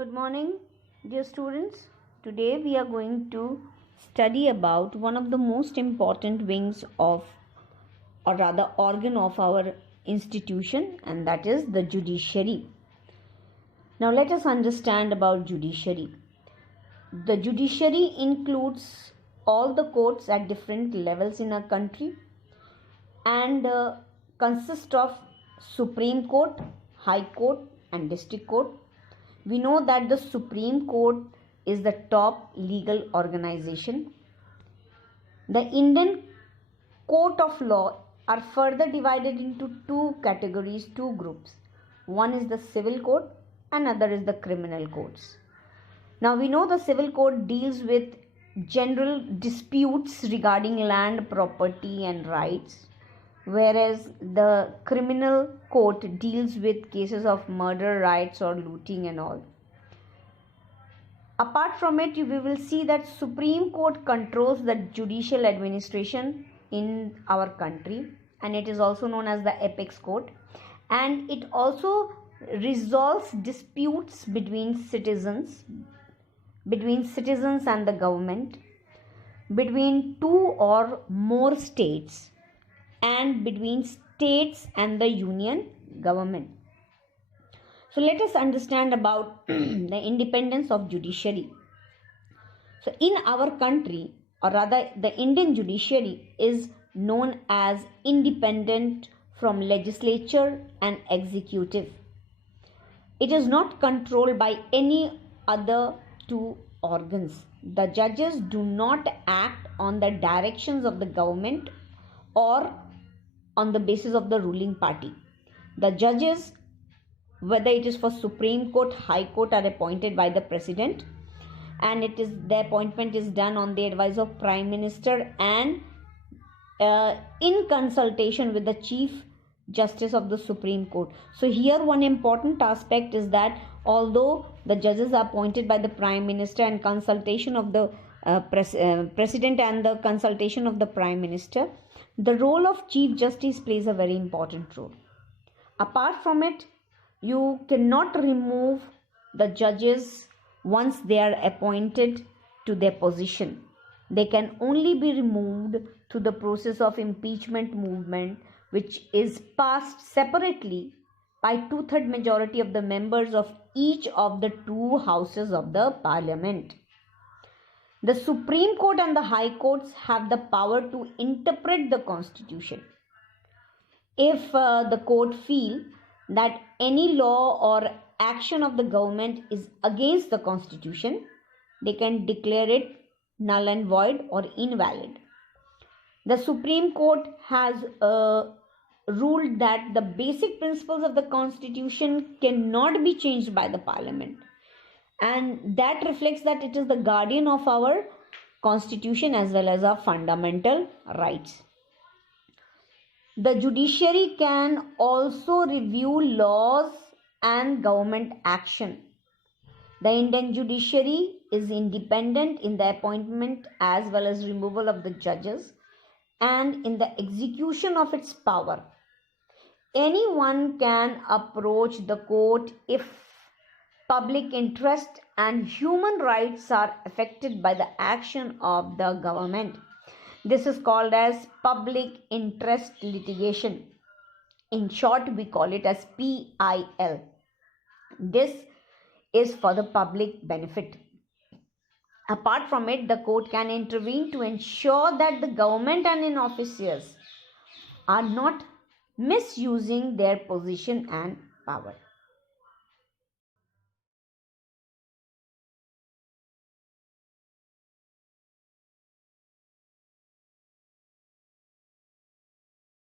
Good morning, dear students. Today we are going to study about one of the most important wings of, or rather organ of our institution, and that is the judiciary. Now let us understand about judiciary. The judiciary includes all the courts at different levels in our country and consists of Supreme Court, High Court and District Court. We know that the Supreme Court is the top legal organization. The Indian Court of Law are further divided into two categories, two groups. One is the Civil Court and other is the Criminal Courts. Now we know the Civil Court deals with general disputes regarding land, property and rights, whereas the Criminal Court deals with cases of murder, riots or looting and all. Apart from it, we will see that Supreme Court controls the judicial administration in our country, and it is also known as the apex court, and it also resolves disputes between citizens and the government, between two or more states, and between states and the union government. So let us understand about the independence of judiciary. So in our country, or rather the Indian judiciary is known as independent from legislature and executive. It is not controlled by any other two organs. The judges do not act on the directions of the government or on the basis of the ruling party. The judges, whether it is for Supreme Court, High Court, are appointed by the President, and the appointment is done on the advice of Prime Minister and in consultation with the Chief Justice of the Supreme Court. So here one important aspect is that although the judges are appointed by the Prime Minister and consultation of the President and the consultation of the Prime Minister, the role of Chief Justice plays a very important role. Apart from it, you cannot remove the judges once they are appointed to their position. They can only be removed through the process of impeachment movement, which is passed separately by 2/3 majority of the members of each of the two houses of the parliament. The Supreme Court and the High Courts have the power to interpret the Constitution. If the court feel that any law or action of the government is against the Constitution, they can declare it null and void or invalid. The Supreme Court has ruled that the basic principles of the Constitution cannot be changed by the Parliament, and that reflects that it is the guardian of our Constitution as well as our fundamental rights. The judiciary can also review laws and government action. The Indian judiciary is independent in the appointment as well as removal of the judges and in the execution of its power. Anyone can approach the court if public interest and human rights are affected by the action of the government. This is called as public interest litigation. In short, we call it as PIL. This is for the public benefit. Apart from it, the court can intervene to ensure that the government and in officials are not misusing their position and power.